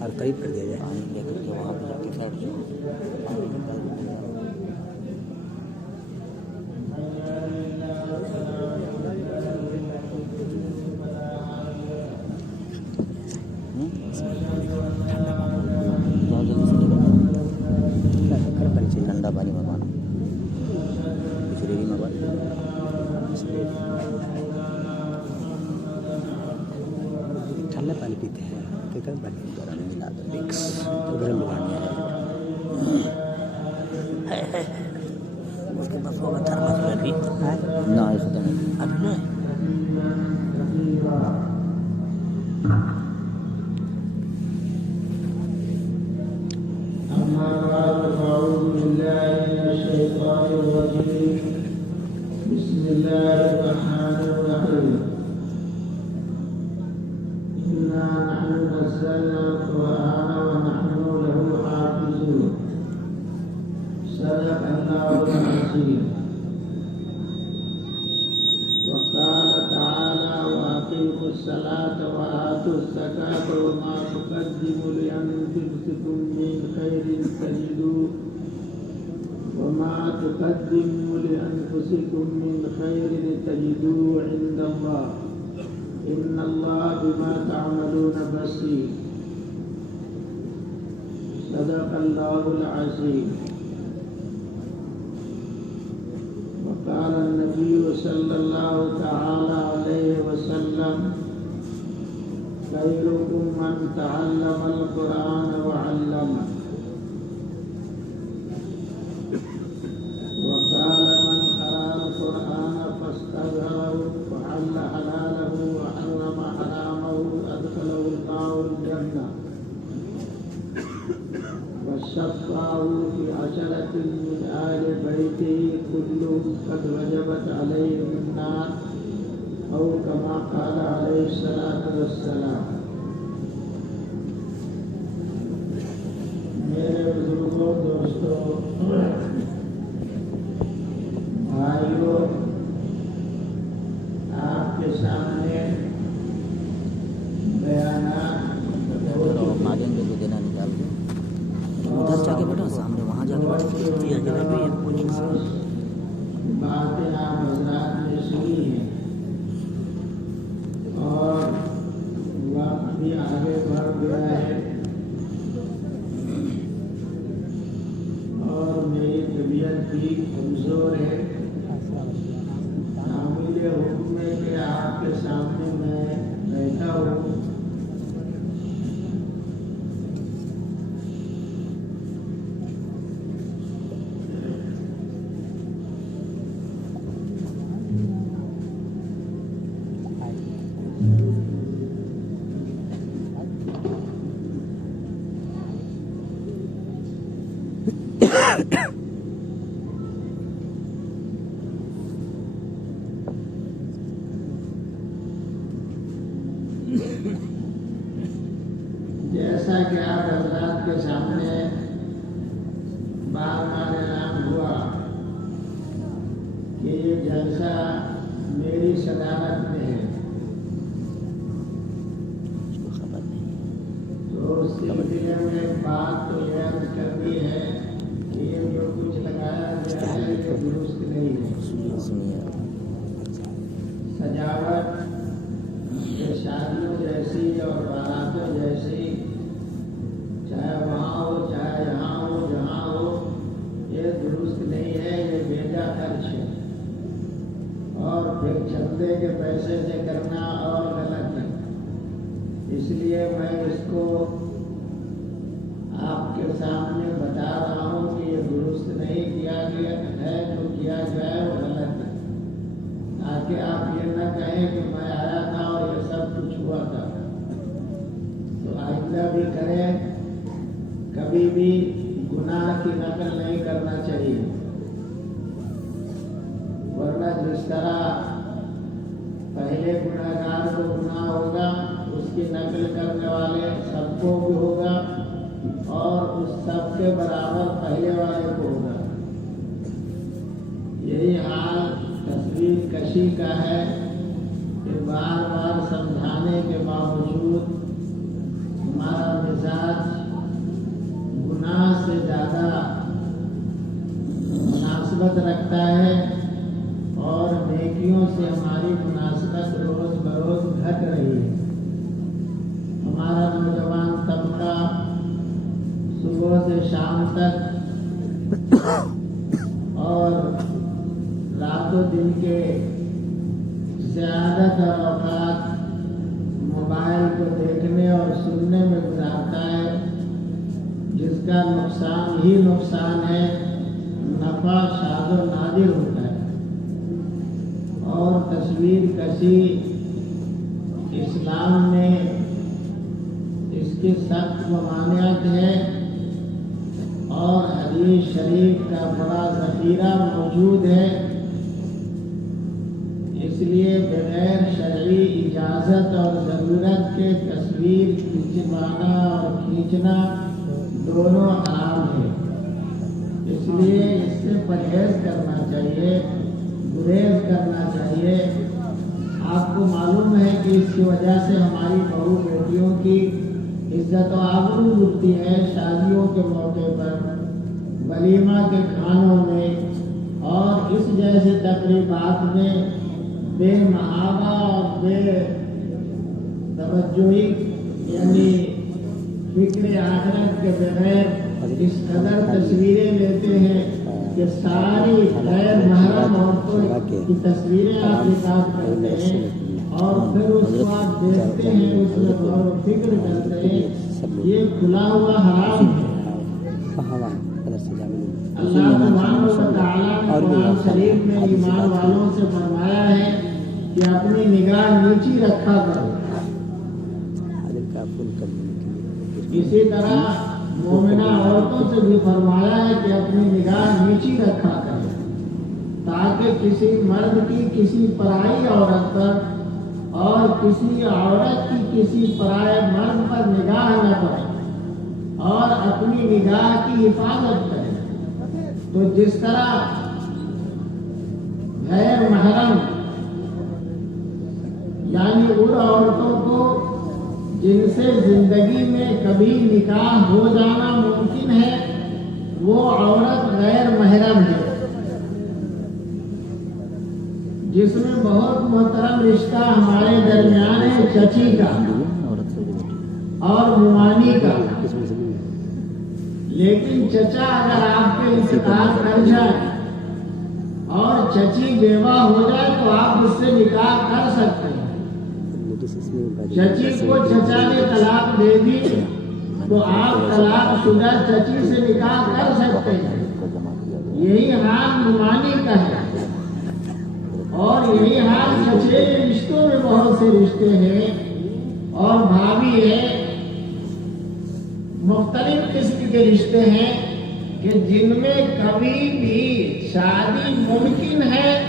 اور قریب کر دیا جائے پانی لے کر کے وہاں پہ جا کے سائڈ جو ٹھنڈا پانی منگوانا بجلی منگوانا ٹھنڈا پانی پیتے ہیں کہ گرم پانی گرم ملا دو مکس گرم پانی ہے اس کے پاس ہوگا تھرمس میں بھی نہ ایسا تو نہیں ابھی نہیں بسم الله الرحمن الرحيم إنا نحن نزلنا القرآن ونحن له حافظون صدق الله العظيم وقال تعالى وأقيموا الصلاة وآتوا الزكاة وما تقدموا لأنفسكم من خير تجدوه وما تقدموا لأنفسكم من خير تجدوه عند الله إن الله بما تعملون بصير صدق الله العظيم وقال النبي صلى الله تعالى عليه وسلم خيركم من تعلم القرآن وعلمه وقال من قرأ القرآن فاستظهره وحل حلاله وحرم حرامه أدخله الله الجنة وشفعه في 10 من آل بيته كلهم قد وجبت عليهم النار أو كما قال عليه الصلاة والسلام. میرے بزرگوں دوستوں بھائیوں آپ کے سامنے بیانات ماجن کو دینا نکال دو ادھر جا کے بیٹھو سامنے وہاں جا کے بیٹھو باتیں آپ حضرات نے سنی ہیں اور وقت بھی آگے بڑھ گیا ہے اور میری طبیعت بھی کمزور ہے. حامل حکم ہے کہ آپ کے سامنے میں بیٹھا ہوں. جیسا کہ آپ حضرات کے سامنے بار بار اعلان ہوا کہ یہ جلسہ میری صدارت میں ہے تو اس سلسلے میں ایک بات تو یہ عرض کرنی ہے کہ یہ جو کچھ لگایا گیا ہے یہ درست نہیں ہے. سجاوٹ شادیوں جیسی اور باراتوں جیسی چاہے وہاں ہو چاہے یہاں ہو جہاں ہو یہ درست نہیں ہے. یہ بیجا خرچ ہے اور پھر چندے کے پیسے سے کرنا اور غلط ہے. اس لیے میں اس کو آپ کے سامنے بتا رہا ہوں کہ یہ درست نہیں کیا گیا ہے. جو کیا گیا ہے وہ غلط ہے تاکہ آپ یہ نہ کہیں کہ میں آیا تھا اور یہ سب کچھ ہوا تھا. تو آئندہ بھی کریں کبھی بھی گناہ کی نقل نہیں کرنا چاہیے ورنہ جس طرح پہلے گناہگار کو گناہ ہوگا اس کی نقل کرنے والے سب کو بھی ہوگا. اور اس سب کے برابر پہلے والے کو ہوگا۔ یہی حال تصویر کشی کا ہے کہ بار بار سمجھانے کے باوجود ہمارا مزاج گناہ سے زیادہ مناسبت رکھتا ہے اور نیکیوں سے ہماری مناسبت روز بروز گھٹ رہی ہے۔ ہمارا نوجوان طبقہ صبح سے شام تک اور رات و دن کے زیادہ تر اوقات موبائل کو دیکھنے اور سننے میں گزارتا ہے، جس کا نقصان ہی نقصان ہے، نفع شاد و نادر ہوتا ہے۔ اور تصویر کشی اسلام میں اس کی سخت ممانعت ہے اور حدیث شریف کا بڑا ذخیرہ موجود ہے۔ اس لیے بغیر شرعی اجازت اور ضرورت کے تصویر کھینچوانا اور کھینچنا دونوں حرام ہے۔ اس لیے اس سے پرہیز کرنا چاہیے، گریز کرنا چاہیے۔ آپ کو معلوم ہے کہ اس کی وجہ سے ہماری بہو بیٹیوں کی عزت و آبرو لٹتی ہے، شادیوں کے موقع پر، ولیمہ کے کھانوں میں اور اس جیسے تقریبات میں بے محابہ اور بے توجہی یعنی فکر آخرت کے بغیر اس قدر تصویریں لیتے ہیں کہ ساری غیر محرم عورتوں کی تصویریں آپ نکال کرتے ہیں اور پھر اس کو آپ دیکھتے ہیں، اس میں غور و فکر کرتے ہیں۔ یہ کھلا ہوا حرام ہے۔ اللہ سبحانہ و تعالیٰ نے قرآن شریف میں ایمان والوں سے فرمایا ہے کہ اپنی نگاہ نیچی رکھا کرو۔ اسی طرح مومنہ عورتوں سے بھی فرمایا ہے کہ اپنی نگاہ نیچی رکھا کرے تاکہ کسی مرد کی کسی پرائی عورت پر اور کسی عورت کی کسی پرائے مرد پر نگاہ نہ پڑے اور اپنی نگاہ کی حفاظت کرے۔ تو جس طرح غیر محرم یعنی ان عورتوں کو جن سے زندگی میں کبھی نکاح ہو جانا ممکن ہے، وہ عورت غیر محرم ہے، جس میں بہت محترم رشتہ ہمارے درمیان ہے چچی کا اور موانی کا۔ لیکن چچا اگر آپ کے انتقال کر جائے اور چچی بیوہ ہو جائے تو آپ اس سے نکاح کر سکتے ہیں۔ چچی کو چچا نے طلاق دے دی تو آپ طلاق شدہ چچی سے نکاح کر سکتے ہیں۔ یہی حال موانی کا ہے اور یہی حال چچیرے رشتوں میں بہت سے رشتے ہیں اور بھابھی ہے، مختلف قسم کے رشتے ہیں کہ جن میں کبھی بھی شادی ممکن ہے،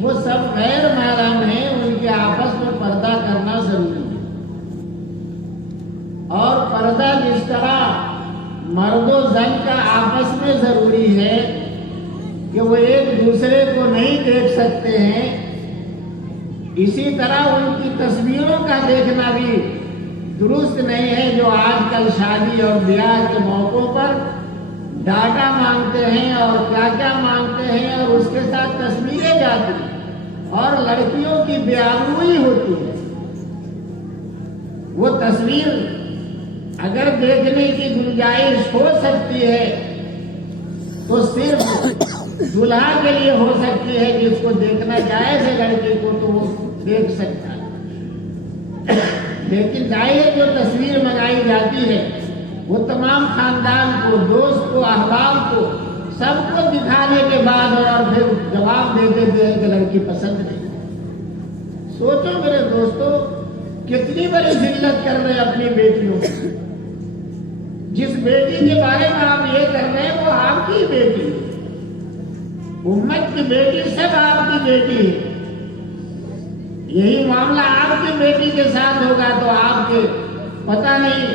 وہ سب غیر محرم ہیں، ان کے آپس میں پردہ کرنا ضروری ہے۔ اور پردہ جس طرح مرد و زن کا آپس میں ضروری ہے کہ وہ ایک دوسرے کو نہیں دیکھ سکتے ہیں، اسی طرح ان کی تصویروں کا دیکھنا بھی درست نہیں ہے، جو آج کل شادی اور بیاہ کے موقعوں پر ڈاٹا مانگتے ہیں اور کیا کیا مانگتے ہیں اور اس کے ساتھ تصویریں جاتی ہیں اور لڑکیوں کی بے آبروئی ہوتی ہے۔ وہ تصویر اگر دیکھنے کی گنجائش ہو سکتی ہے تو صرف دلہا کے لیے ہو سکتی ہے، جس کو دیکھنا جائز ہے لڑکی کو تو وہ دیکھ سکتا ہے۔ لیکن ظاہر جو تصویر منگائی جاتی ہے وہ تمام خاندان کو، دوست کو، احباب کو، سب کو دکھانے کے بعد اور پھر جواب دے دیتے ہیں کہ لڑکی پسند نہیں۔ سوچو میرے دوستو، کتنی بڑی ذلت کر رہے ہیں اپنی بیٹیوں کی۔ جس بیٹی کے بارے میں آپ یہ کر رہے ہیں وہ آپ کی بیٹی ہے، امت کی بیٹی سب آپ کی بیٹی ہے۔ یہی معاملہ آپ کی بیٹی کے ساتھ ہوگا تو آپ کے پتہ نہیں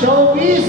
24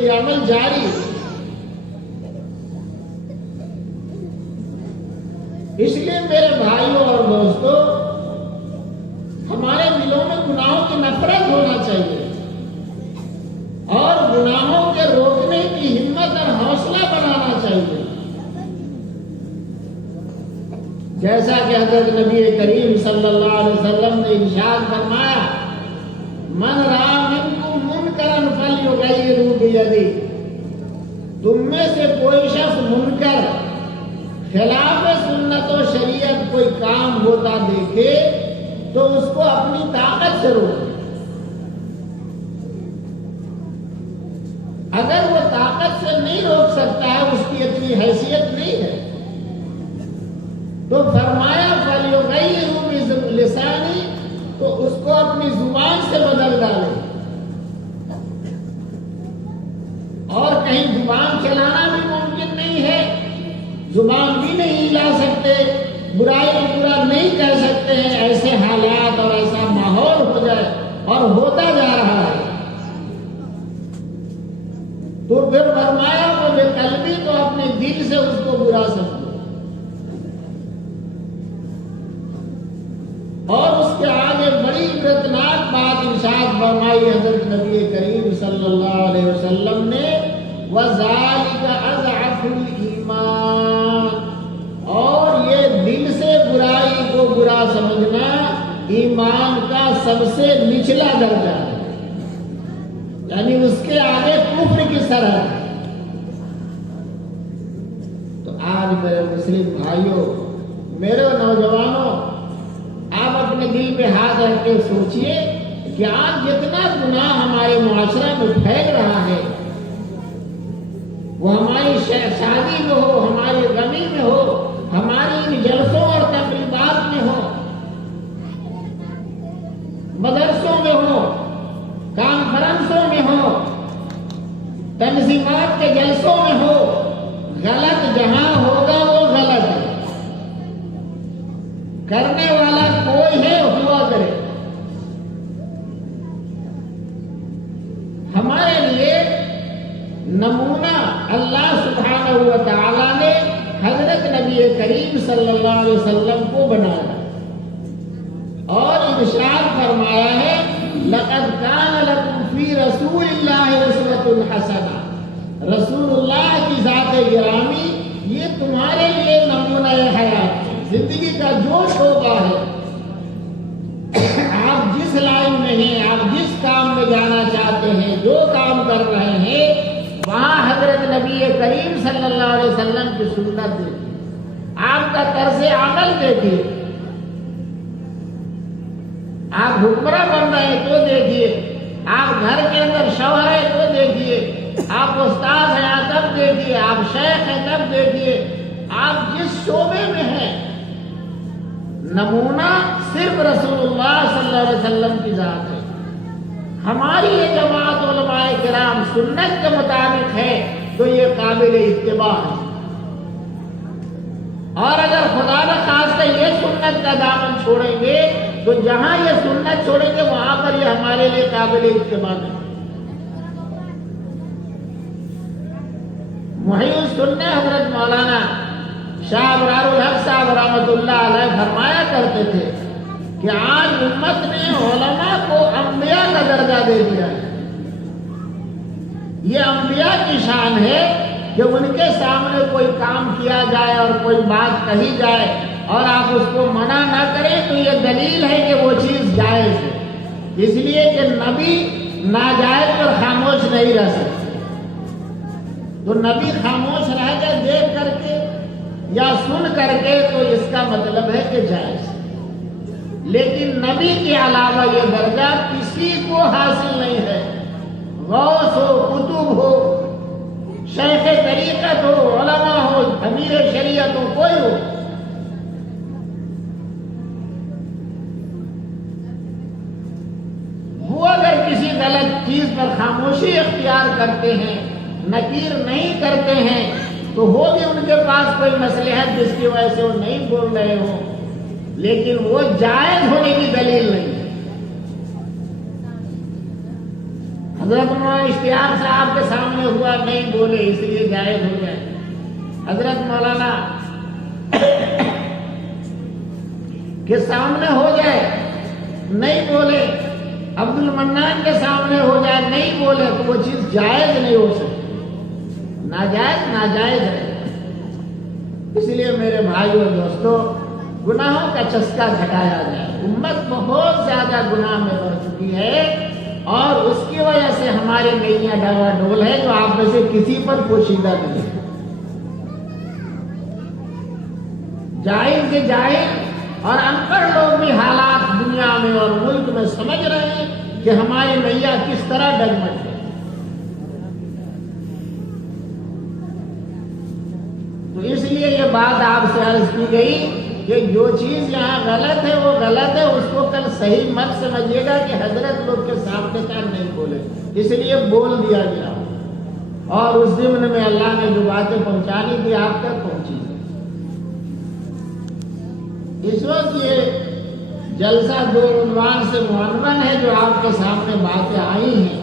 یہ عمل جاری ہے۔ اس لیے میرے بھائیوں اور دوستوں، ہمارے دلوں میں گناہوں کی نفرت ہونا چاہیے اور گناہوں کے روکنے کی ہمت اور حوصلہ بنانا چاہیے۔ جیسا کہ حضرت نبی کریم صلی اللہ علیہ وسلم نے ارشاد فرمایا، من رأى منکم منکرا فلیغیرہ بیدہ، تم میں سے کوئی شخص منکر خلاف سنت و شریعت کوئی کام ہوتا دیکھے تو اس کو اپنی طاقت سے روکے۔ اگر وہ طاقت سے نہیں روک سکتا ہے، اس کی اتنی حیثیت نہیں ہے، تو فرمایا فَلْيُغَيِّرْهُ بِلِسَانِهِ، تو اس کو اپنی زبان سے بدل ڈالے۔ اور کہیں زبان چلانا بھی ممکن نہیں ہے، زبان بھی نہیں ہلا سکتے، برائی برا نہیں کہہ سکتے ہیں، ایسے حالات اور ایسا ماحول ہو جائے اور ہوتا جا رہا ہے، تو پھر فرمایا وہ بے قلبی، تو اپنے دل سے اس کو برا سمجھو۔ اور اس کے آگے بڑی عبرتناک بات ارشاد فرمائی حضرت نبی کریم صلی اللہ علیہ وسلم نے، وَذَلِكَ أَضْعَفُ الْإِيمَانِ، اور یہ دل سے برائی کو برا سمجھنا ایمان کا سب سے نچلا درجہ ہے، یعنی اس کے آگے کفر کی سرحد ہے۔ تو آج میرے مسلم بھائیوں، میرے نوجوانوں، آپ اپنے دل پہ ہاتھ رکھ کے سوچئے کہ آج جتنا گناہ ہمارے معاشرے میں پھیل رہا ہے، وہ ہماری شادی میں ہو، ہماری غمی میں ہو، ہماری ان جلسوں اور تقریبات میں ہو، مدرسوں میں ہو، کانفرنسوں میں ہو، تنظیمات کے جلسوں میں ہو، غلط جہاں ہوگا وہ غلط ہے، کرنے والا کوئی ہے، ہوا کرے۔ ہمارے لیے نمونہ اللہ سبحانہ و تعالی نے حضرت نبی کریم صلی اللہ علیہ وسلم کو بنایا اور ارشاد فرمایا ہے، لَقَدْ كَانَ لَكُمْ فِي رَسُولِ اللَّهِ أُسْوَةٌ حَسَنَةٌ، رسول اللہ کی ذات گرامی یہ تمہارے لیے نمونہ حیات ہے، زندگی کا جو شعبہ ہے، آپ جس لائن میں ہیں، آپ جس کام میں جانا چاہتے ہیں، جو کام کر رہے ہیں، وہاں حضرت نبی کریم صلی اللہ علیہ وسلم کی سنت دیکھیے، آپ کا طرز عمل دیکھیے، آپ حکمراں بن رہے ہیں تو دیکھیے، آپ گھر کے اندر شوہر ہیں تو دیکھیے، آپ استاد ہیں تب دیکھیے، آپ شیخ ہیں تب دیکھیے، آپ جس شعبے میں ہیں، نمونہ صرف رسول اللہ صلی اللہ علیہ وسلم کی ذات ہے۔ ہماری یہ جماعت علماء کرام سنت کے مطابق ہے تو یہ قابل اتباع ہے، اور اگر خدا نخواستہ یہ سنت کا دامن چھوڑیں گے تو جہاں یہ سنت چھوڑیں گے وہاں پر یہ ہمارے لیے قابل اتباع نہیں۔ محی السنہ حضرت مولانا شاہ ابرار الحق صاحب رحمۃ اللہ علیہ فرمایا کرتے تھے کہ آج امت نے علماء کو انبیاء کا درجہ دے دیا ہے۔ یہ انبیاء کی شان ہے کہ ان کے سامنے کوئی کام کیا جائے اور کوئی بات کہی جائے اور آپ اس کو منع نہ کریں تو یہ دلیل ہے کہ وہ چیز جائز ہے، اس لیے کہ نبی ناجائز پر خاموش نہیں رہ سکتے، تو نبی خاموش رہ کے دیکھ کر کے یا سن کر کے تو اس کا مطلب ہے کہ جائز، لیکن نبی کے علاوہ یہ درجہ کسی کو حاصل نہیں ہے، غوث ہو، کتب ہو، شیخ طریقت ہو، علماء ہو، امیر شریعت ہو، کوئی ہو۔ وہ اگر کسی غلط چیز پر خاموشی اختیار کرتے ہیں، نکیر نہیں کرتے ہیں، تو ہوگی ان کے پاس کوئی مصلحت جس کی وجہ سے وہ نہیں بول رہے ہوں، لیکن وہ جائز ہونے کی دلیل نہیں ہے۔ حضرت مولانا اشتیاق صاحب کے سامنے ہوا، نہیں بولے اس لیے جائز ہو جائے. حضرت مولانا کے سامنے ہو جائے نہیں بولے، عبد المنان کے سامنے ہو جائے نہیں بولے، تو وہ چیز جائز نہیں ہو سکتی، ناجائز ہے. اس لیے میرے بھائیو اور دوستو، گناہوں کا چسکا گھٹایا جائے. امت بہت زیادہ گناہ میں بڑھ چکی ہے اور اس کی وجہ سے ہماری نئیاں ڈاوا ڈول ہے جو آپ میں سے کسی پر پوشیدہ نہیں ہے. جاہل سے جاہل اور ان پڑھ لوگ بھی حالات دنیا میں اور ملک میں سمجھ رہے ہیں کہ ہماری نیا کس طرح ڈگمگ ہے. تو اس لیے یہ بات آپ سے عرض کی گئی کہ جو چیز یہاں غلط ہے وہ غلط ہے، اس کو کل صحیح مت سمجھیے گا کہ حضرت لوگ کے سامنے کا نہیں بولے، اس لیے بول دیا گیا. اور اس ضمن میں اللہ نے جو باتیں پہنچانی تھی آپ تک پہنچی. اس وقت یہ جلسہ دو عنوان سے معنون ہے جو آپ کے سامنے باتیں آئی ہیں،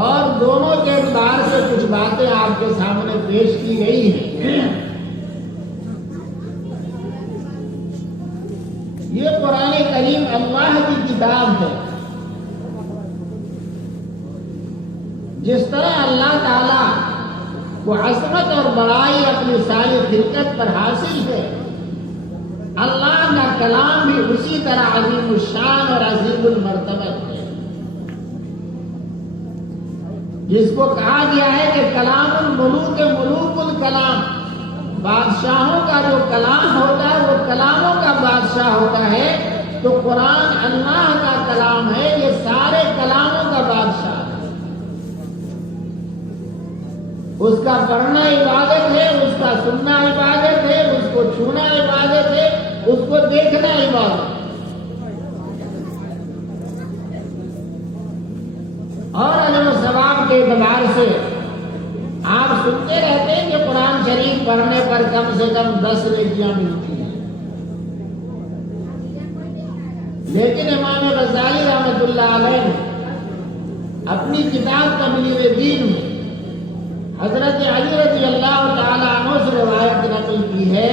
اور دونوں کے اعتبار سے کچھ باتیں آپ کے سامنے پیش کی گئی ہیں. یہ قرآن کریم اللہ کی کتاب ہے. جس طرح اللہ تعالیٰ کو عظمت اور بڑائی اپنی ساری خلقت پر حاصل ہے، اللہ کا کلام بھی اسی طرح عظیم الشان اور عظیم المرتبت ہے. جس کو کہا گیا ہے کہ کلام الملوک ملوک الکلام، بادشاہوں کا جو کلام ہوتا ہے وہ کلاموں کا بادشاہ ہوتا ہے، تو قرآن اللہ کا کلام ہے، یہ سارے کلاموں کا بادشاہ ہے. اس کا پڑھنا عبادت ہے، اس کا سننا عبادت ہے، اس کو چھونا عبادت ہے، اس کو دیکھنا عبادت ہے. اور اجر و ثواب کے اعتبار سے آپ سنتے رہتے ہیں کہ قرآن شریف پڑھنے پر کم سے کم 10 نیکیاں ملتی ہیں. لیکن امام غزالی رحمۃ اللہ علیہ نے اپنی کتاب تبلیغ دین میں حضرت علی رضی اللہ تعالی عنہ سے روایت نقل کی ہے،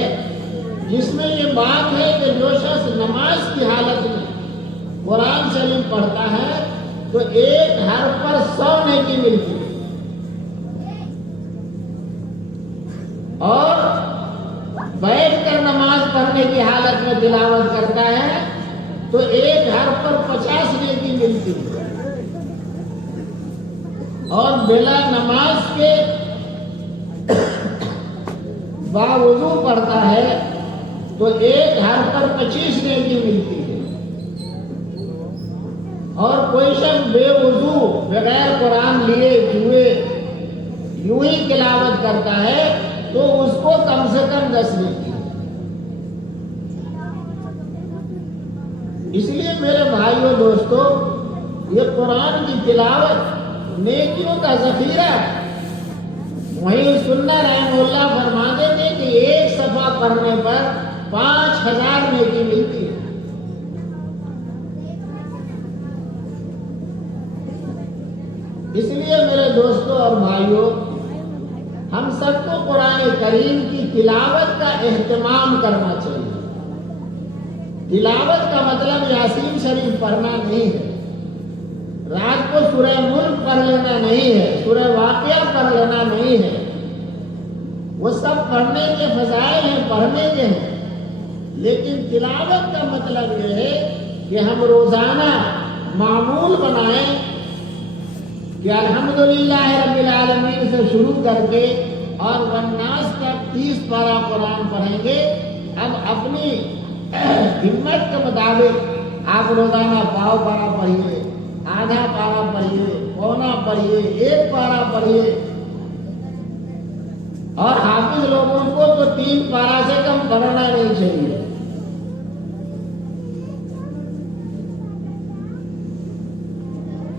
جس میں یہ بات ہے کہ جو شخص نماز کی حالت میں قرآن شریف پڑھتا ہے تو ایک حرف پر 100 نیکی ملتی ہے، اور بیٹھ کر نماز پڑھنے کی حالت میں تلاوت کرتا ہے تو ایک حرف پر 50 نیکی ملتی ہے، اور بلا نماز کے باوضو پڑھتا ہے تو ایک حرف پر 25 نیکی ملتی ہے. اور کوئی شخص بے وضو بغیر قرآن لیے چھوئے یوں ہی تلاوت کرتا ہے تو اس کو کم سے کم 10 نیکی. اس لیے میرے بھائیو دوستو، یہ قرآن کی تلاوت نیکیوں کا ذخیرہ ہے. وہیں سننا رحمہ اللہ فرماتے تھے کہ ایک صفحہ پڑھنے پر 5000 نیکی ملتی ہے. اس لیے میرے دوستوں اور بھائیوں، ہم سب کو قرآن کریم کی تلاوت کا اہتمام کرنا چاہیے. تلاوت کا مطلب یاسین شریف پڑھنا نہیں ہے، رات کو سورہ ملک پڑھ لینا نہیں ہے، سورہ واقعہ پڑھ لینا نہیں ہے. وہ سب پڑھنے کے فضائل ہیں، پڑھنے کے ہیں، لیکن تلاوت کا مطلب یہ ہے کہ ہم روزانہ معمول بنائیں کہ الحمدللہ رب العالمین سے شروع کر کے اور والناس تک 30 پارہ قرآن پڑھیں گے. اب اپنی ہمت کے مطابق آپ روزانہ پاؤ پارہ پڑھیے، آدھا پارہ پڑھیے، پونا پڑھیے، 1 پارہ پڑھیے. اور حافظ لوگوں کو تو 3 پارہ سے کم پڑھنا نہیں چاہیے.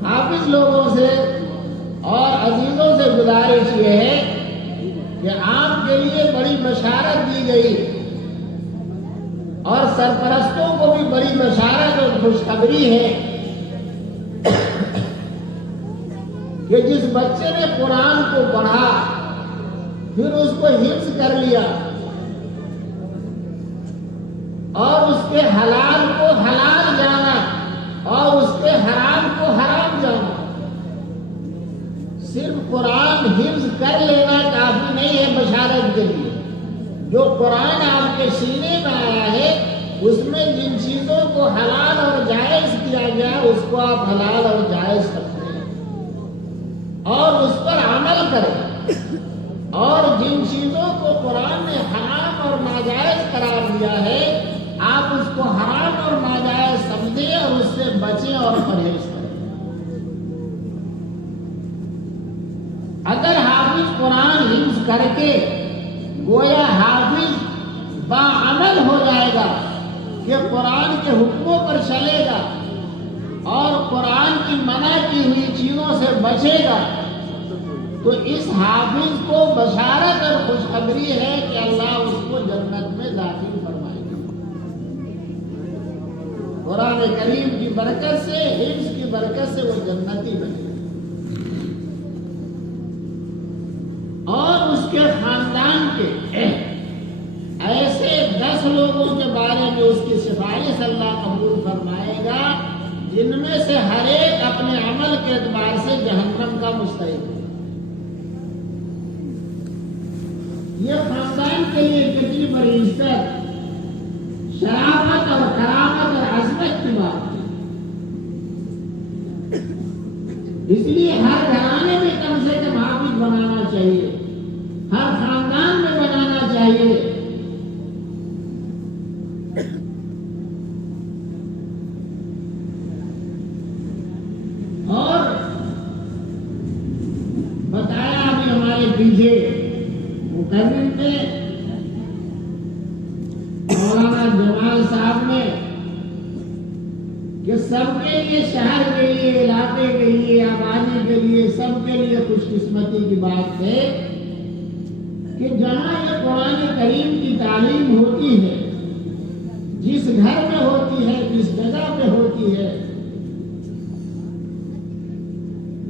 حافظ لوگوں سے اور عزیزوں سے گزارش یہ ہے کہ آپ کے لیے بڑی بشارت دی گئی، اور سرپرستوں کو بھی بڑی بشارت اور خوشخبری ہے بچے نے قرآن کو پڑھا، پھر اس کو حفظ کر لیا اور اس کے حلال کو حلال جانا اور اس کے حرام کو حرام جانا۔ صرف قرآن حفظ کر لینا کافی نہیں ہے بشارت کے لیے۔ جو قرآن آپ کے سینے میں آیا ہے اس میں جن چیزوں کو حلال اور جائز کیا گیا اس کو آپ حلال اور جائز کرتے ہیں اور اس پر عمل کریں، اور جن چیزوں کو قرآن نے حرام اور ناجائز قرار دیا ہے آپ اس کو حرام اور ناجائز سمجھیں اور اس سے بچیں اور پرہیز کریں۔ اگر حافظ قرآن حفظ کر کے گویا حافظ باعمل ہو جائے گا کہ قرآن کے حکموں پر چلے گا اور قرآن کی منع کی ہوئی چیزوں سے بچے گا، تو اس حافظ کو بشارت اور خوشخبری ہے کہ اللہ اس کو جنت میں داخل فرمائے گا۔ قرآن کریم کی برکت سے، حفظ کی برکت سے وہ جنتی بنے گا، اور اس کے خاندان کے ایسے 10 لوگوں کے بارے میں اس کی سفارش اللہ قبول فرمائے گا جن میں سے ہر ایک اپنے عمل کے اعتبار سے جہنم کا مستحق ہے۔ یہ خاندان کے لیے کتنی بڑی عزت، شرافت اور کرامت اور عظمت کی بات ہے۔ اس لیے ہر گھرانے میں کم سے کم حافظ بنانا چاہیے، ہر خاندان میں بنانا چاہیے۔ اور بتایا ابھی ہمارے پیچھے مقرر میں مولانا جمال صاحب نے کہ سب کے لیے، شہر کے لیے، علاقے کے لیے، آبادی کے لیے، سب کے لیے خوش قسمتی کی بات ہے کہ جہاں یہ قرآن کریم کی تعلیم ہوتی ہے، جس گھر میں ہوتی ہے، جس جگہ پہ ہوتی ہے،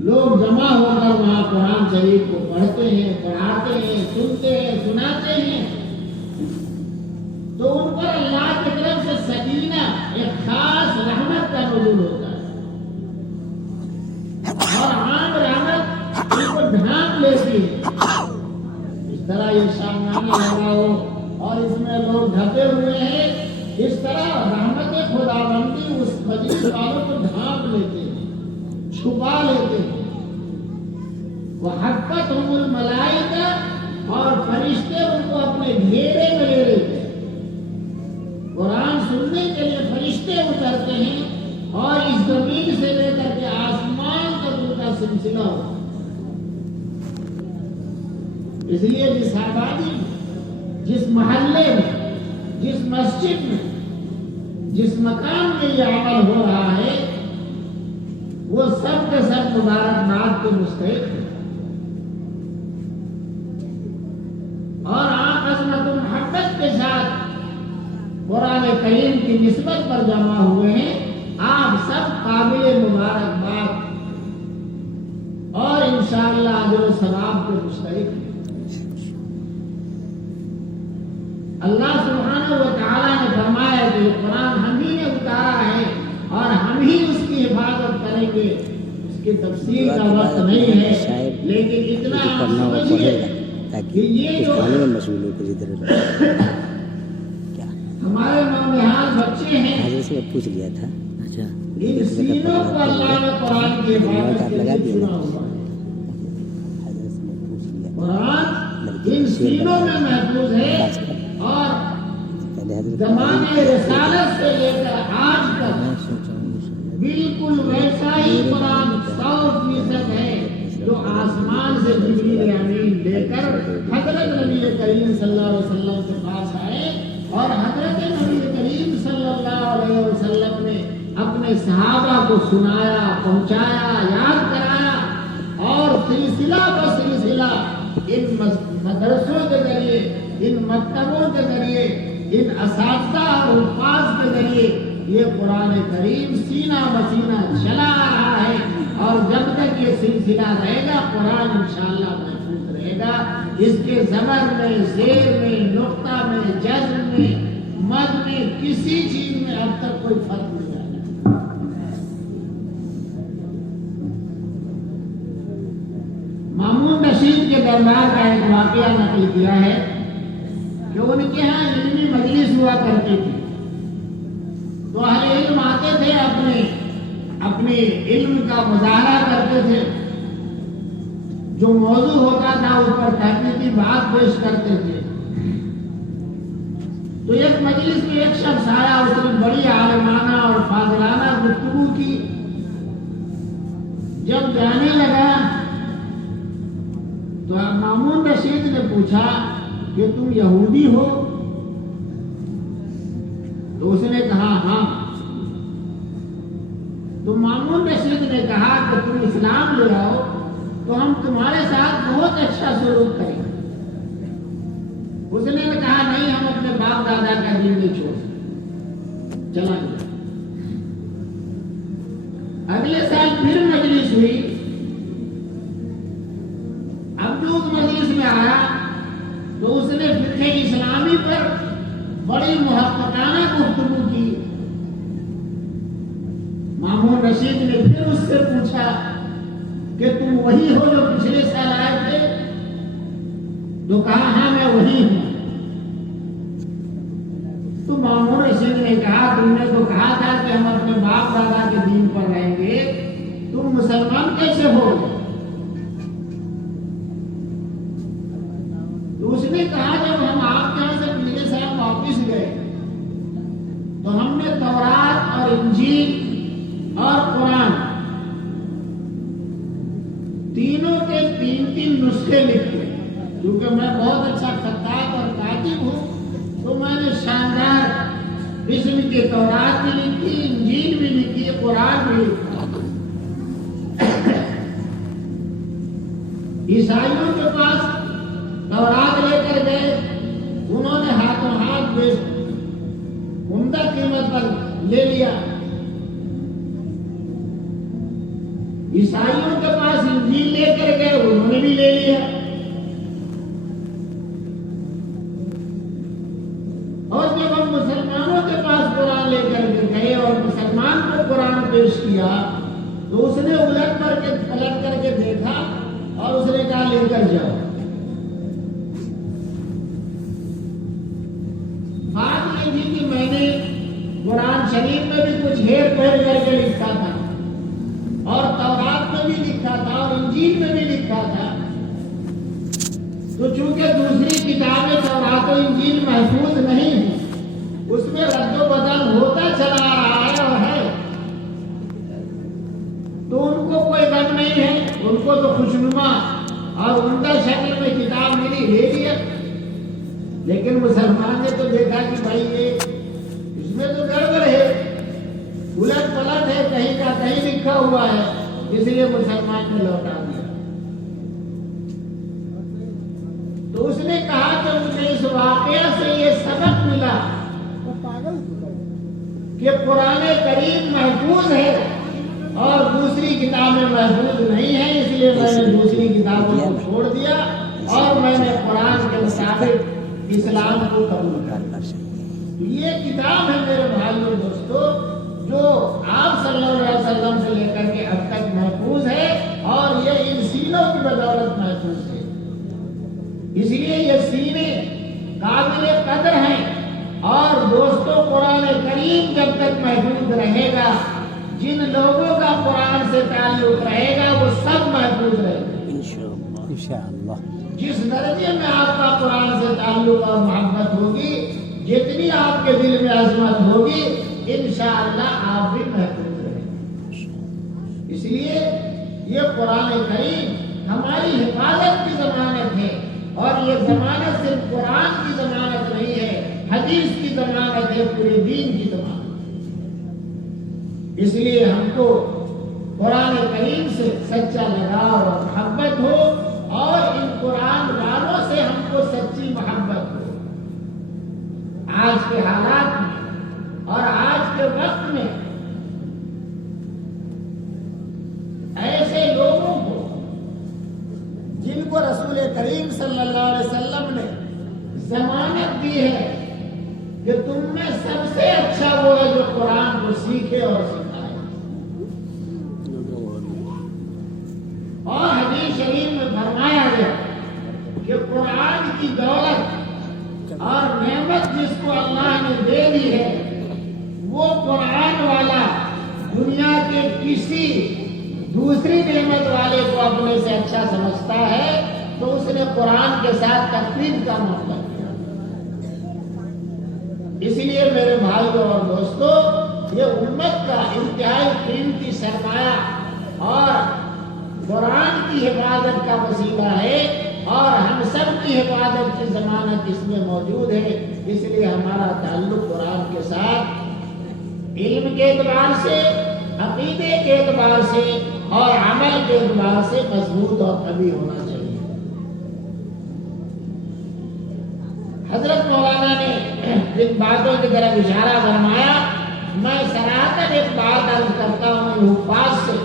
لوگ جمع ہو کر وہاں قرآن شریف کو پڑھتے ہیں، پڑھاتے ہیں، سنتے ہیں، سناتے ہیں، تو ان پر اللہ کی طرف سے سکینہ، ایک خاص رحمت کا نزول ہوتا ہے، اور عام رحمت ان کو ڈھانپ لیتی ہے۔ اس طرح یہ شامانہ لگا ہو اور اس میں لوگ ڈھپے ہوئے ہیں، اس طرح رحمت خداوندی اس مجلس والوں کو ڈھانپ لیتے ہیں، چھپا لیتے ہیں۔ وَحَفَّتْهُمُ الْمَلَائِکَةُ، اور فرشتے ان کو اپنے گھیرے میں لے لیتے ہیں۔ قرآن سننے کے لیے فرشتے اترتے ہیں اور اس زمین سے لے کر کے آسمان تک ان کا سلسلہ ہوتا ہے۔ اس لیے جس آبادی میں، جس محلے میں، جس مسجد میں، جس مکان میں یہ عمل ہو رہا ہے وہ سب کے سب مبارکباد کے مستحق ہیں، اور آپ عظمت و محبت کے ساتھ قرآن کریم کی نسبت پر جمع ہوئے ہیں۔ آپ سب قابل مبارکباد اور انشاءاللہ اجر و ثواب کے مستحق ہیں۔ اللہ سبحانہ و تعالیٰ نے فرمایا کہ یہ قرآن ہم ہی نے اتارا ہے اور ہم ہی اس کی حفاظت کریں گے۔ اس کی تفسیر کا وقت نہیں ہے، لیکن اتنا آپ سمجھیے کہ یہ جو ہمارے نونہال بچے ہیں، حضرت سے پوچھ لیا تھا، اچھا ان سینوں کو اللہ نے قرآن کی حفاظت کے لیے چنا ہوا ہے۔ قرآن ان سینوں میں محفوظ ہے، اور زمانے رسالت سے لے کر آج تک بالکل ویسا ہی قرآن 100% ہے جو آسمان سے جبریل امین لے کر حضرت نبی کریم صلی اللہ علیہ وسلم کے پاس آئے، اور حضرت نبی کریم صلی اللہ علیہ وسلم نے اپنے صحابہ کو سنایا، پہنچایا، یاد کرایا، اور سلسلہ بہ سلسلہ ان مدرسوں کے ذریعے، ان مکتبوں کے ذریعے، ان اساتذہ اور حفاظ کے ذریعے یہ قرآن کریم سینہ بہ سینہ چلا آ رہا ہے، اور جب تک یہ سلسلہ رہے گا قرآن انشاءاللہ محفوظ رہے گا. اس کے زبر میں، زیر میں، نقطہ میں، جزم میں، مد میں، کسی چیز میں اب تک کوئی فرق نہیں آیا. مامون رشید کے دربار کا ایک واقعہ نقل کیا ہے کہ ان کے ہاں علمی مجلس ہوا کرتی تھی. تو اہل علم آتے تھے، اپنے علم کا مظاہرہ کرتے تھے، جو موضوع ہوتا تھا اس پر تحقیقی بات پیش کرتے تھے. تو ایک مجلس میں ایک شخص آیا، اس نے بڑی عالمانہ اور فاضلانہ گفتگو کی. جب جانے لگا تو مامون رشید نے پوچھا کہ تم یہودی ہو؟ تو اس نے کہا ہاں. تو مامون رشید نے کہا کہ تم اسلام لے آؤ تو ہم تمہارے ساتھ بہت اچھا سلوک کریں گے. اس نے کہا نہیں، ہم اپنے باپ دادا کا دین نہیں چھوڑ سکتے. چلا گیا. اگلے سال پھر مجلس ہوئی. اب جو اس مجلس میں آیا تو اس نے فقہ اسلامی پر بڑی محققانہ گفتگو کی. مامون رشید نے پھر اس سے پوچھا کہ تم وہی ہو جو پچھلے سال آئے تھے؟ تو کہا ہاں میں وہی ہوں. تو مامون رشید نے کہا تم نے تو کہا تھا کہ ہم اپنے باپ دادا کے دین پر رہیں گے، تم مسلمان کیسے ہو گئے؟ تو اس نے کہا جب ہم آپ کے یہاں سے پچھلے سال واپس گئے تو ہم نے تورات اور انجیل اور قرآن تینوں کے تین نسخے لکھے. کیونکہ میں بہت اچھا خطاط اور کاتب ہوں تو میں نے شاندار قسم کی تورات بھی لکھی، انجیل بھی لکھی، قرآن بھی لکھا. عیسائیوں کے پاس تورات لے کر گئے، انہوں نے ہاتھوں ہاتھ بیچ عمدہ قیمت پر لے لیا. عیسائیوں کے پاس انجیل لے کر گئے، انہوں نے بھی لے لیا. اور جب ہم مسلمانوں کے پاس قرآن لے کر کے گئے اور مسلمان کو قرآن پیش کیا تو اس نے الٹ کر کے دیکھا اور اس نے کہا لے کر جاؤ. بات یہ تھی کہ میں نے قرآن شریف میں بھی کچھ ہیر پھیر کر کے لکھا تھا اور تورات میں بھی لکھا تھا اور انجیل میں بھی لکھا تھا. تو چونکہ دوسری کتابیں تورات و انجیل محفوظ نہیں ہیں، اس میں رد و بدل ہوتا چلا آ رہا ہے اور ہے، تو ان کو کوئی غم نہیں ہے. ان کو تو خوشنما اور عمدہ شکل میں کتاب ملی، لے لیا. لیکن مسلمان نے تو دیکھا کہ بھائی یہ اس میں تو گڑبڑ ہے، الٹ پلٹ ہے، کہیں کا کہیں لکھا ہوا ہے، اس لیے مسلمان نے لوٹا دیا. تو اس نے کہا کہ مجھے اس واقعہ سے یہ سبق ملا کہ قرآن کریم محفوظ ہے اور دوسری کتابیں محفوظ نہیں ہیں، اس لیے میں نے دوسری کتابوں کو چھوڑ دیا اور میں نے قرآن کے مطابق اسلام کو قبول کر لیا. یہ کتاب ہے میرے بھائیوں دوستو جو آپ صلی اللہ علیہ وسلم سے لے کر کے اب تک محفوظ ہے اور یہ ان سینوں کی بدولت محفوظ ہے. اس لیے یہ سینے قابل قدر ہیں. اور دوستوں قرآن کریم جب تک محفوظ رہے گا، جن لوگوں کا قرآن سے تعلق رہے گا وہ سب محفوظ رہے گا انشاءاللہ. جس درجے میں آپ کا قرآن سے تعلق اور محبت ہوگی، جتنی آپ کے دل میں عظمت ہوگی، انشاءاللہ آپ بھی محفوظ رہیں گے. اس لیے یہ قرآن کریم ہماری حفاظت کی ضمانت ہے اور یہ ضمانت صرف قرآن کی ضمانت نہیں ہے، حدیث کی ضمانت ہے، پورے دین کی ضمانت. اس لیے ہم کو قرآن کریم سے سچا لگاؤ اور محبت ہو اور ان قرآن والوں سے ہم کو سچی محبت ہو. آج کے حالات میں اور آج کے وقت میں رسول کریم صلی اللہ علیہ وسلم نے ضمانت دی ہے کہ تم میں سب سے اچھا وہ ہے جو قرآن کو سیکھے اور سکھائے. اور حدیث شریف میں فرمایا گیا کہ قرآن کی دولت اور نعمت جس کو اللہ نے دے دی ہے وہ قرآن والا دنیا کے کسی دوسری نعمت والے کو اپنے سے اچھا سمجھتا ہے تو اس نے قرآن کے ساتھ تقریب کا مطلب کیا. اس لیے میرے بھائیوں اور دوستوں یہ امت کا انتہائی قیمتی سرمایہ اور قرآن کی حفاظت کا وسیلہ ہے اور ہم سب کی حفاظت کی ضمانت اس میں موجود ہے. اس لیے ہمارا تعلق قرآن کے ساتھ علم کے اعتبار سے، عقیدے کے اعتبار سے اور عمل کے اعتبار سے مضبوط اور قوی ہونا چاہیے. حضرت مولانا نے جن باتوں کی طرف اشارہ فرمایا، میں صراحتاً ایک بات عرض کرتا ہوں حفاظ سے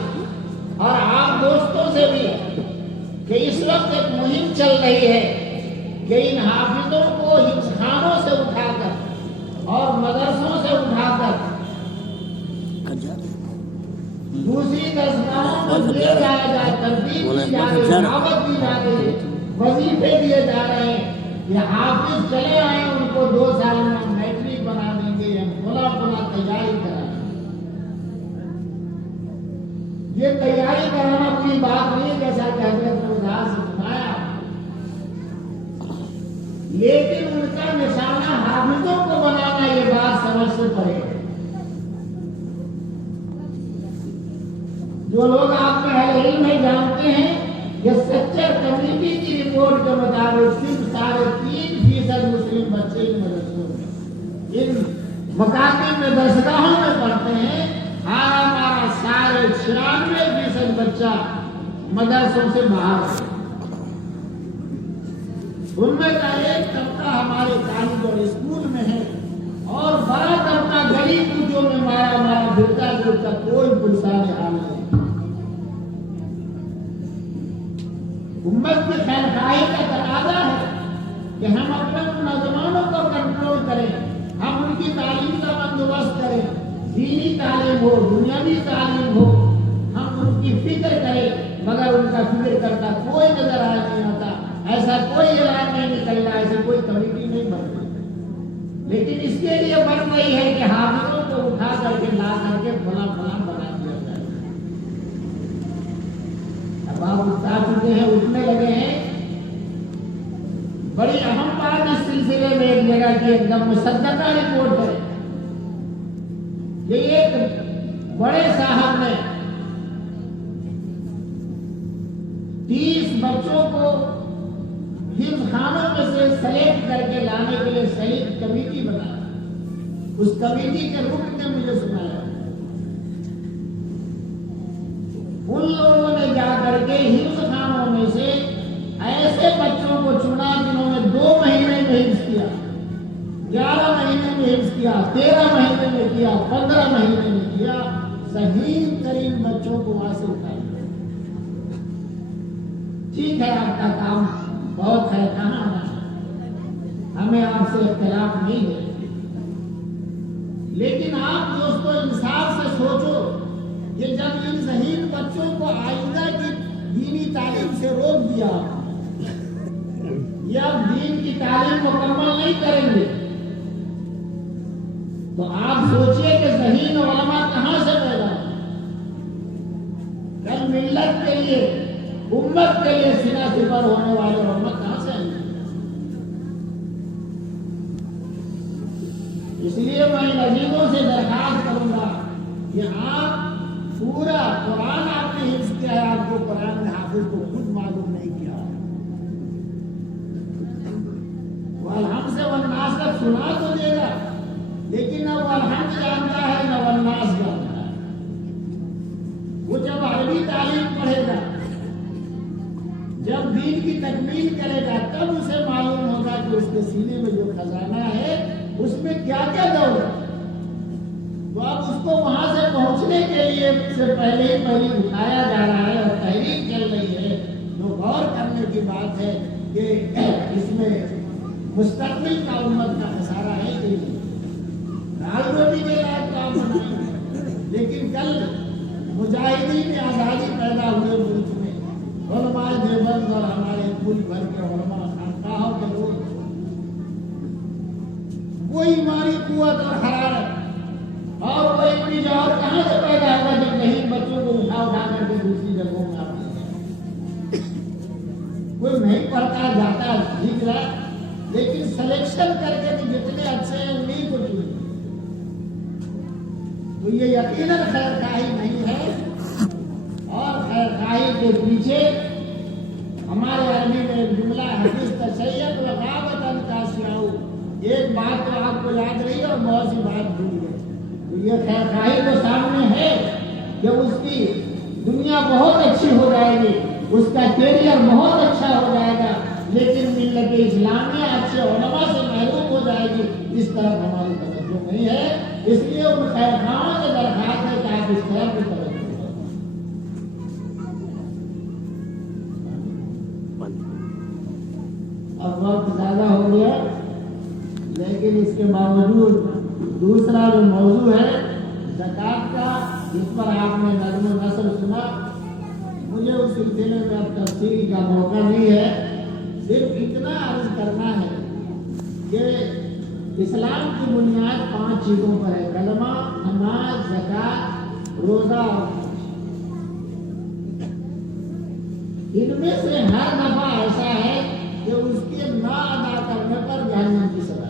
اور آپ دوستوں سے بھی کہ اس وقت ایک مہم چل رہی ہے کہ ان حافظوں کو حفظ خانوں سے اٹھا کر اور مدرسوں سے اٹھا کر دوسری درسگاہوں میں لے جایا جائے، ترتیب دی جائے، دعوت دی جائے، وظیفے دیے جا رہے ہیں. یہ حافظ چلے آئے ان کو 2 سال میں میٹرک بنا دیں گے، ہم کھلا تیاری کرائیں. یہ تیاری کرانا کوئی بات نہیں جیسا کہ حضرت نے اظہار سے سنایا، لیکن ان کا نشانہ حافظوں کو بنانا یہ بات سمجھ سے پڑے ہے. جو لوگ آپ میں اہل علم ہے جانتے ہیں کہ سچر کمیٹی کی رپورٹ کے مطابق صرف 3.5% مسلم بچے ان مدرسوں میں ان مکاتب میں درسگاہوں میں پڑھتے ہیں. ہمارا 96% بچہ مدرسوں سے باہر ہے. ان میں کا ایک طبقہ ہمارے کالج اور اسکول میں ہے اور بڑا طبقہ گلی کوچوں میں مارا پھرتا ہے، اس کا کوئی پرسان حال نہیں. امت کی خیرخواہی کا تقاضا ہے کہ ہم اپنے نوجوانوں کو کنٹرول کریں، ہم ان کی تعلیم کا بندوبست کریں، دینی تعلیم ہو، دنیاوی تعلیم ہو، ہم ان کی فکر کریں. مگر ان کا فکر کرتا کوئی نظر آ نہیں آتا. ایسا کوئی اعلان نہیں نکل رہا، ایسے کوئی کمیٹی نہیں بن رہی. لیکن اس کے لیے بن رہی ہے کہ حافظوں کو اٹھا کر کے لا کر کے فلاں بنا دیا جائے. اب آپ اٹھا چکے ہیں، اٹھنے لگے ہیں. بڑی اہم بات اس سلسلے میں ایک جگہ کی ایک دم مصدقہ رپورٹ ہے کہ ایک بڑے صاحب نے 30 بچوں کو حفظ خانوں میں سے سلیکٹ کر کے لانے کے لیے سلیکٹ کمیٹی بنایا. اس کمیٹی کے رکن نے مجھے سنایا ان لوگوں نے جا کر کے حفظ خانوں میں سے ایسے بچوں کو چنا جنہوں نے 2 مہینے میں حفظ کیا، 11 مہینے میں حفظ کیا، 13 مہینے میں کیا، 15 مہینے میں کیا. صحیح ترین بچوں کو وہاں سے اٹھایا. ٹھیک ہے، آپ کا کام بہت ہے، کہاں آنا ہے، ہمیں آپ سے اختلاف نہیں ہے. لیکن آپ دوستوں انصاف سے سوچو کہ جب ان ذہین بچوں کو آئندہ کی دینی تعلیم سے روک دیا یا دین کی تعلیم مکمل نہیں کریں گے تو آپ سوچئے کہ ذہین علماء کہاں سے پیدا ہوں. کل ملت کے لیے، امت کے لیے سینہ سپر ہونے والے علماء کہاں سے آئیں گے. اس لیے میں ان عزیزوں سے درخواست کروں گا کہ آپ پورا قرآن آپ نے حفظ کیا ہے، آپ کو قرآن میں حافظ کو خود معلوم نہیں کیا. وہ الحمد سے والناس کا سنا تو دے گا، لیکن نہ وہ الحمد جانتا ہے نہ والناس جانتا ہے. وہ جب عربی تعلیم پڑھے گا، جب دین کی تکمیل کرے گا، تب اسے معلوم ہوگا کہ اس کے سینے میں جو خزانہ ہے اس میں کیا کیا دور ہے. تو اب اس کو وہاں سے پہنچنے کے لیے سے پہلے ہی اٹھایا جا رہا ہے اور تحریک چل رہی ہے. جو غور کرنے کرنے کی بات ہے کہ اس میں مستقبل کا امت کا خسارہ ہے کہ دال روٹی کے لائق کام بنائیں، لیکن کل مجاہدین آزادی پیدا ہوئے ملک میں علماء دیوبند اور ہمارے ملک بھر کے علماء خانقاہوں کے لوگ وہ ایمانی قوت اور حرارت اور وہ اتنی جوہر کہاں سے پیدا ہوا جب نہیں بچوں کو اٹھا کر کے دوسری جگہوں میں آتی ہے. کوئی نہیں پڑھتا جاتا ٹھیک رہا، لیکن سلیکشن کر کے کہ جتنے اچھے ہیں انہیں کو چنے، تو یہ یقیناً خیر خواہی نہیں ہے. اور خیر خواہی کے پیچھے ہمارے عربی میں ایک جملہ حدیث تشیّع وغابتاً کاسیاؤ، ایک بات تو آپ کو یاد رہی اور بہت سی بات بھول گئے. تو یہ خیر خواہی تو سامنے ہے کہ اس کی دنیا بہت اچھی ہو جائے گی، اس کا کیریئر بہت اچھا ہو جائے گا، لیکن ملت اسلامیہ اچھے علماء سے محروم ہو جائے گی، اس طرف ہماری توجہ نہیں ہے. اس لیے ان خیر خواہوں سے درخواست ہے کہ آپ اس طرف کی توجہ کریں. اب وقت زیادہ ہو گیا، لیکن اس کے باوجود دوسرا جو موضوع ہے زکوٰۃ کا، جس پر آپ نے نظم و نثر سنا، مجھے اس سلسلے میں اب تفصیل کا موقع نہیں ہے. صرف اتنا عرض کرنا ہے کہ اسلام کی بنیاد 5 چیزوں پر ہے: کلمہ، نماز، زکوٰۃ، روزہ اور حج. ان میں سے ہر دفعہ ایسا ہے کہ اس کے نہ ادا کرنے پر جہنم کی سزا.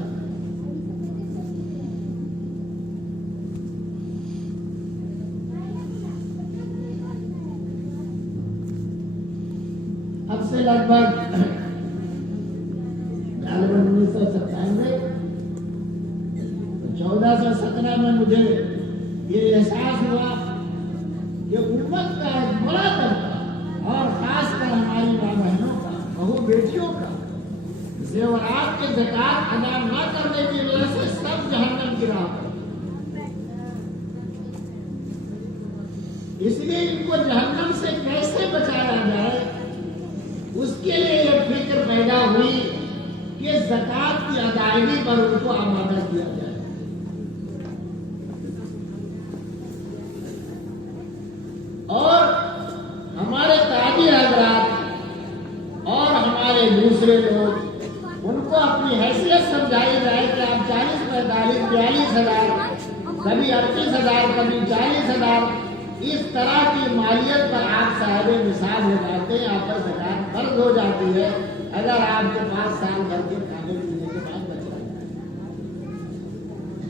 اب سے لگ بھگ 1997 1417 میں مجھے یہ احساس ہوا کہ امت کا ایک بڑا طبقہ اور خاص کر ہماری ماں بہنوں کا، بہو بیٹیوں کا زیورات کے زکوٰۃ ادا نہ کرنے کی وجہ سے سب جہنم کی راہ پر. اس لیے ان کو جہنم سے کیسے بچایا جائے، اس کے لیے یہ فکر پیدا ہوئی کہ زکوٰۃ کی ادائیگی پر ان کو آمادہ کیا جائے. اور ہمارے تاجر حضرات اور ہمارے دوسرے لوگ ان کو اپنی حیثیت سمجھائی جائے کہ آپ 40 45 42 ہزار، کبھی 38 ہزار، کبھی 40 ہزار، اس طرح کی مالیت پر آپ صاحب نصاب ہو جاتے ہیں، آپ پر زکوٰۃ فرض ہو جاتی ہے اگر آپ کے 5 سال بھر کے کھانے پینے کے بعد بچ رہا ہے.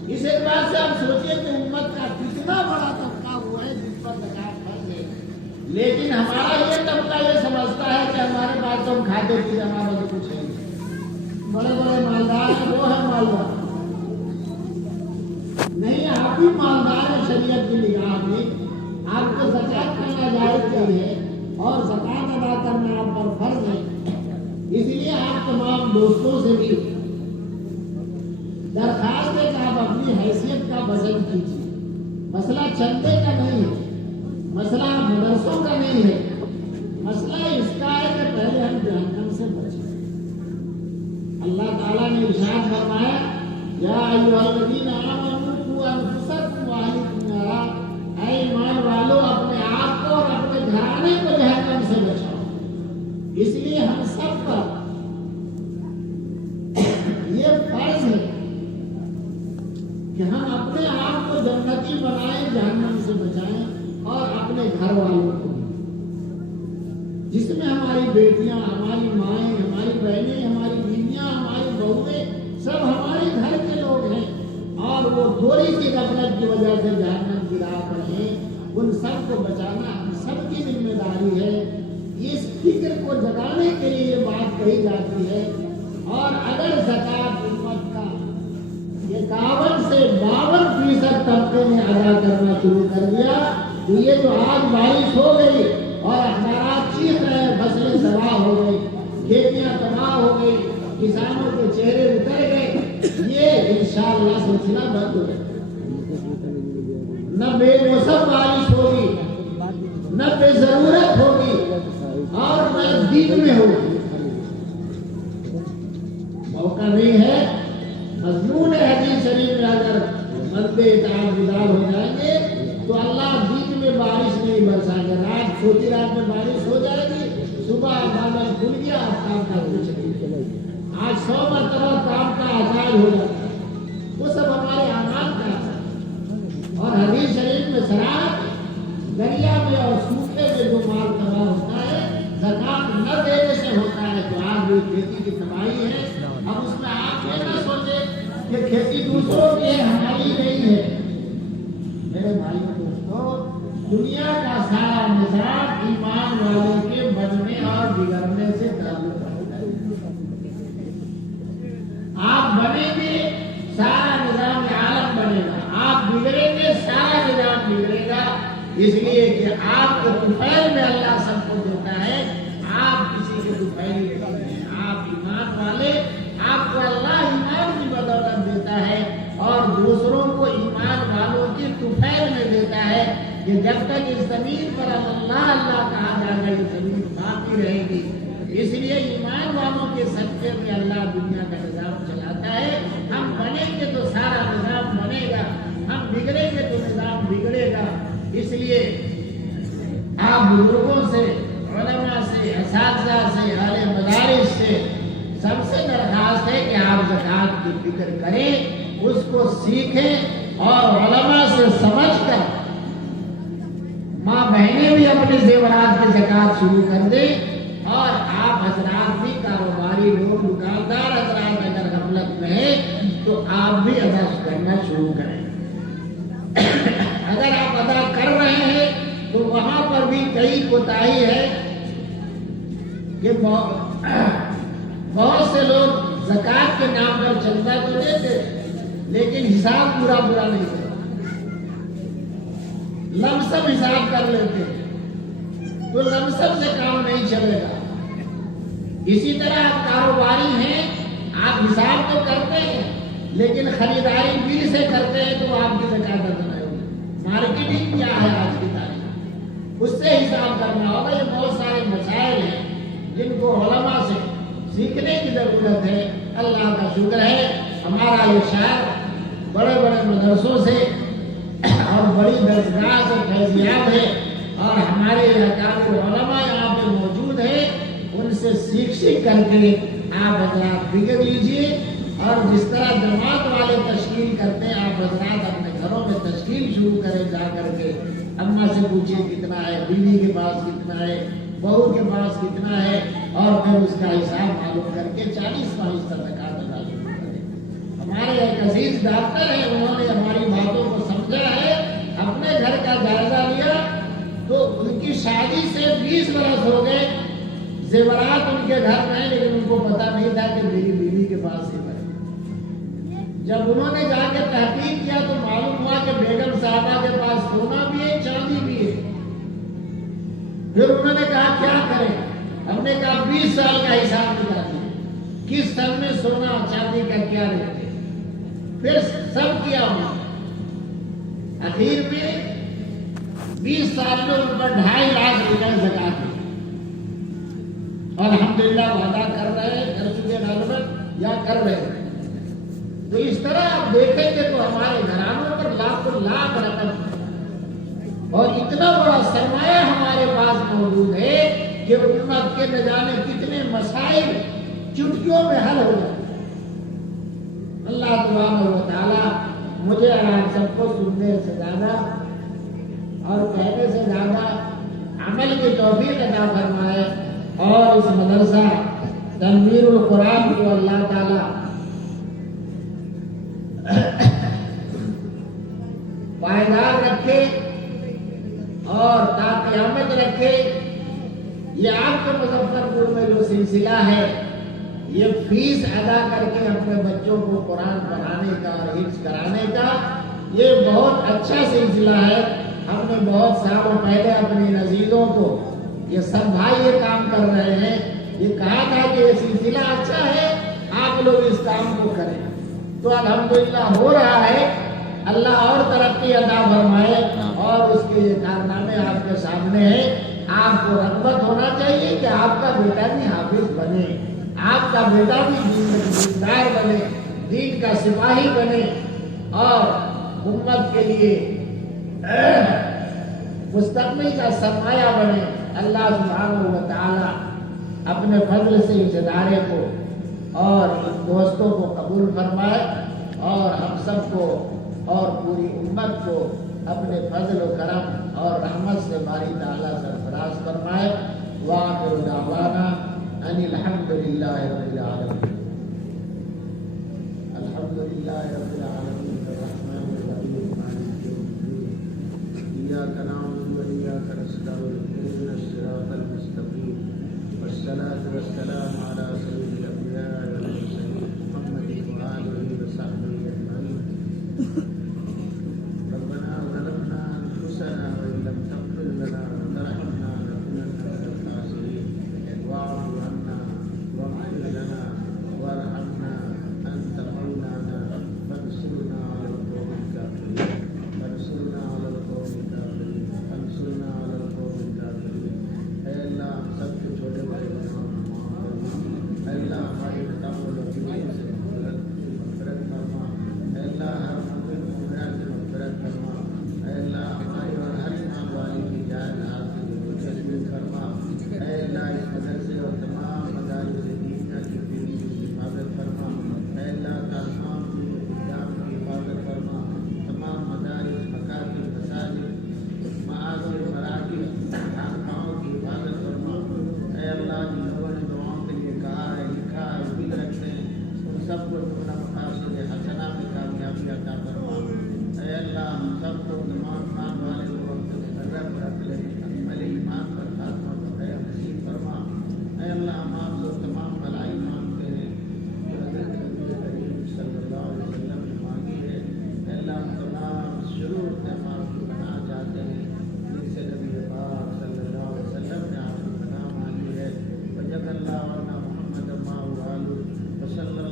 اس اعتبار سے آپ سوچیں کہ امت کا کتنا بڑا طبقہ ہوا ہے جس پر زکوٰۃ فرض ہے، لیکن ہمارا یہ طبقہ یہ سمجھتا ہے کہ ہمارے پاس تو ہم کھاتے پیتے ہمارا تو کچھ ہے نہیں، بڑے بڑے مالدار ہیں، وہ ہے مالدار نہیں. آپ ہی مالدار ہیں شریعت کی نگاہ میں. آپ کو زکوٰۃ کرنا جائز ہے اور زکوٰۃ ادا کرنا آپ پر فرض ہے. اس لیے آپ تمام دوستوں سے بھی درخواست ہے کہ آپ اپنی حیثیت کا وزن کیجیے. مسئلہ چندے کا نہیں ہے، مسئلہ مدرسوں کا نہیں ہے، مسئلہ اس کا ہے کہ پہلے ہم جہنم سے بچیں. اللہ تعالیٰ نے ارشاد فرمایا: یا ایھا الذین آمنوا قوا انفسکم واہلیکم نارا، اے ایمان والو اپنے آپ کو اور اپنے گھرانے کو جہنم سے بچاؤ. اس لیے ہم سب پر یہ فرض ہے کہ ہم اپنے آپ کو جنتی بنائیں، جہنم سے بچائیں، اور اپنے گھر والوں کو، جس میں ہماری بیٹیاں، ہماری مائیں، ہماری بہنیں، ہماری بیویاں، ہماری بہویں، سب ہمارے گھر کے لوگ ہیں اور وہ تھوڑی سی غفلت کی وجہ سے جہنم کی راہ پر ہیں. ان سب کو بچانا ہم سب کی ذمہ داری ہے. اس فکر کو جگانے کے لیے یہ بات کہی جاتی ہے. اور اگر زکوٰۃ امت کا 51 سے 52% طبقے نے ادا کرنا شروع کر دیا تو یہ جو آج بارش ہو گئی اور اخبارات چیخ رہے ہیں فصلیں تباہ ہو گئی، کھیتیاں تباہ ہو گئی، کسانوں کے چہرے اتر گئے، یہ انشاءاللہ سلسلہ بند ہو گیا. نہ بے موسم بارش ہوگی، نہ بے ضرورت ہوگی، اور میں دین میں ہوں. موقع نہیں ہے. مضمون حدیث شریف میں اگر بندے اطاعت گزار ہو جائیں گے تو اللہ دین میں بارش نہیں برسائے گا. رات چھوٹی رات میں بارش ہو جائے گی, صبح بادل کھل گیا, کام کا کچھ نہیں. آج 100 مرتبہ کام کا آغاز ہو جاتا ہے, وہ سب ہمارے اعمال کا اثر ہے. اور حدیث شریف میں شراب دریا میں اور سوکھے میں جو مال تباہ ہوتا ہے زکات نہ دینے سے ہوتا ہے. تو آج بھی کھیتی کی تباہی ہے. اب اس میں آپ یہ نہ سوچیں کہ کھیتی دوسروں کی ہے, ہماری نہیں ہے. میرے بھائیوں دوستوں, دنیا کا سارا نظام ایمان والوں کے بننے اور بگڑنے سے تعلق رکھتا ہے. آپ بنیں گے سارا نظام عالم بنے گا, آپ بگڑیں گے سارا نظام بگڑے گا. اس لیے کہ آپ کو دوپہر میں اللہ سب کو دیتا ہے, آپ کسی کو دوپہر نہیں ہیں. آپ ایمان والے, آپ کو اللہ ایمان کی بدولت دیتا ہے اور دوسروں کو ایمان والوں کی دوپہر میں دیتا ہے کہ جب تک اس زمین پر اللہ اللہ کہا جائے گا یہ زمین باقی رہے گی. اس لیے ایمان والوں کے صدقے میں اللہ دنیا کا نظام چلاتا ہے. ہم بنیں گے تو سارا نظام بنے گا, ہم بگڑیں گے تو نظام بگڑے گا. اس لیے آپ بزرگوں سے, علماء سے, اساتذہ سے, اہل مدارس سے سب سے درخواست ہے کہ آپ زکوٰۃ کی فکر کریں, اس کو سیکھیں اور علماء سے سمجھ کر ماں بہنیں بھی اپنے زیورات کی زکوٰۃ شروع کر دیں. اور آپ حضرات بھی کاروباری لوگ, دکاندار حضرات اگر غفلت میں ہیں تو آپ بھی ادا کرنا شروع کریں. اگر آپ ادا کر رہے ہیں تو وہاں پر بھی کئی کوتاہی ہے کہ بہت سے لوگ زکوٰۃ کے نام پر چندہ تو دیتے لیکن حساب پورا نہیں کرتے, لمسم حساب کر لیتے, تو لمسم سے کام نہیں چلے گا. اسی طرح آپ کاروباری ہیں, آپ حساب تو کرتے ہیں لیکن خریداری بل سے کرتے ہیں تو آپ کی زکوٰۃ ادا نہیں ہوگی. مارکیٹنگ کیا ہے آج کی تاریخ, اس سے حساب کرنا ہوگا. یہ بہت سارے مسائل ہیں جن کو علماء سے سیکھنے کی ضرورت ہے. اللہ کا شکر ہے ہمارا یہ شہر بڑے بڑے مدرسوں سے اور بڑی درسگاہ سے فیضیاب ہے اور ہمارے اکابر علماء یہاں پہ موجود ہیں. ان سے سیکھ کر کے آپ حضرات بگڑ لیجیے اور جس طرح جماعت والے تشکیل کرتے ہیں آپ حضرات اپنے گھروں میں تشکیل شروع کریں. جا کر کے اماں سے پوچھیں کتنا ہے, بیوی کے پاس کتنا ہے, بہو کے پاس کتنا ہے, اور پھر اس کا حساب معلوم کر کے 40% زکوٰۃ ادا شروع کریں. ہمارے ایک عزیز ڈاکٹر ہیں, انہوں نے ہماری باتوں کو سمجھا ہے, اپنے گھر کا جائزہ لیا تو ان کی شادی سے 20 برس ہو گئے, زیورات ان کے گھر میں ہیں لیکن ان کو پتا نہیں تھا کہ میری بیوی کے پاس زیور ہے. جب انہوں نے جا کے تحقیق کیا تو معلوم ہوا کہ بیگم صاحبہ کے پاس سونا بھی ہے, چاندی بھی ہے. پھر انہوں نے کہا کیا کریں؟ ہم نے کہا 20 سال کا حساب نکالیے, کس سال میں سونا اور چاندی کا کیا ریٹ ہے. پھر سب کیا ہوا, اخیر میں 20 سال میں ان پر 2.5 لاکھ روپئے زکوٰۃ دی. اور الحمدللہ وعدہ کر رہے ہیں, کر چکے غالباً یا کر رہے ہیں. تو اس طرح آپ دیکھیں گے تو ہمارے گھرانوں پر لاکھوں لاکھ رقم اور اتنا بڑا سرمایہ ہمارے پاس موجود ہے کہ امت کے نہ جانے کتنے مسائل چٹکیوں میں حل ہو جاتے ہیں. اللہ سبحانہ و تعالیٰ مجھے اور آپ سب کو سننے سے زیادہ اور کہنے سے زیادہ عمل کی توفیق عطا فرمائے اور اس مدرسہ تنویر القرآن کو اللہ تعالیٰ پائیدار رکھے اور تا قیامت رکھے. یہ آپ کے مظفر پور میں جو سلسلہ ہے یہ فیس ادا کر کے اپنے بچوں کو قرآن پڑھانے کا اور حفظ کرانے کا یہ بہت اچھا سلسلہ ہے. ہم نے بہت سالوں پہلے اپنے عزیزوں کو, یہ سب بھائی یہ کام کر رہے ہیں, یہ کہا تھا کہ یہ سلسلہ اچھا ہے, آپ لوگ اس کام کو کریں. تو الحمدللہ ہو رہا ہے. اللہ اور ترقی عطا فرمائے اور اس کے کارنامے آپ کے سامنے ہیں. آپ کو رغبت ہونا چاہیے کہ آپ کا بیٹا بھی حافظ بنے، آپ کا بیٹا بھی دیندار بنے، دین کا سپاہی بنے اور امت کے لیے مستقبل کا سرمایہ بنے۔ اللہ سبحانہ و تعالی اپنے فضل سے اس ادارے کو اور ان دوستوں کو قبول فرمائے اور ہم سب کو اور پوری امت کو اپنے فضل و کرم اور رحمت سے باری تعالیٰ سرفراز فرمائے۔ وآخر دعوانا ان الحمد للہ رب العالمین۔ الحمد للہ رب العالمین الرحمن الرحیم مالک یوم الدین ایاک نعبد و ایاک نستعین اهدنا الصراط المستقیم والصلاة والسلام علی سید الانبیاء والمرسلین محمد وآلہ وصحبہ اجمعین۔ ربنا ظلمنا انفسنا وان لم تغفر لنا وترحمنا لنكونن من الخاسرین واعف عنا واغفر لنا وارحمنا انت مولانا فانصرنا على القوم الكافرین فانصرنا على القوم الكافرین فانصرنا على القوم الكافرین۔ اے اللہ ہم سب کے چھوٹے بڑے گناہوں کو معاف کر، اے اللہ ہماری خطاؤں اور غلطیوں سے مغفرت فرما، اے اللہ ہر مومن مومنہ سے مغفرت فرما، اے اللہ ہماری اور ہر ایمان والی کی جائز حاصل تشویق فرما، اے اللہ اس مدرسے اور تمام مدارس دینیہ کی پوری حفاظت فرما، اے اللہ تمام دین و اسلام کی حفاظت فرما، تمام مدارس مکاتب مساجد معاذ مراکز خانقاہوں کی حفاظت فرما، اے اللہ جن لوگوں نے دعاؤں کے لیے کہا ہے لکھا ہے امید رکھتے ہیں ان سب کو اپنا مقاصد حسنہ میں کامیابی عطا فرما، اے اللہ ہم سب کو تمام والے لوگوں کو نظر رکھ لے، عمل ایمان پر خاتمہ کو خیر نصیب فرما، اے اللہ ہم آپ کو تمام بھلائی مانگتے ہیں جو حضرت نبی کریم صلی اللہ علیہ وسلم نے مانگی ہے، اے اللہ ہم تمام شرور سے آپ کی پناہ چاہتے ہیں جن سے نبی پاک صلی اللہ علیہ وسلم نے آپ کی پناہ مانگی ہے۔ وجزا اللہ عنا محمد ما هو وصلی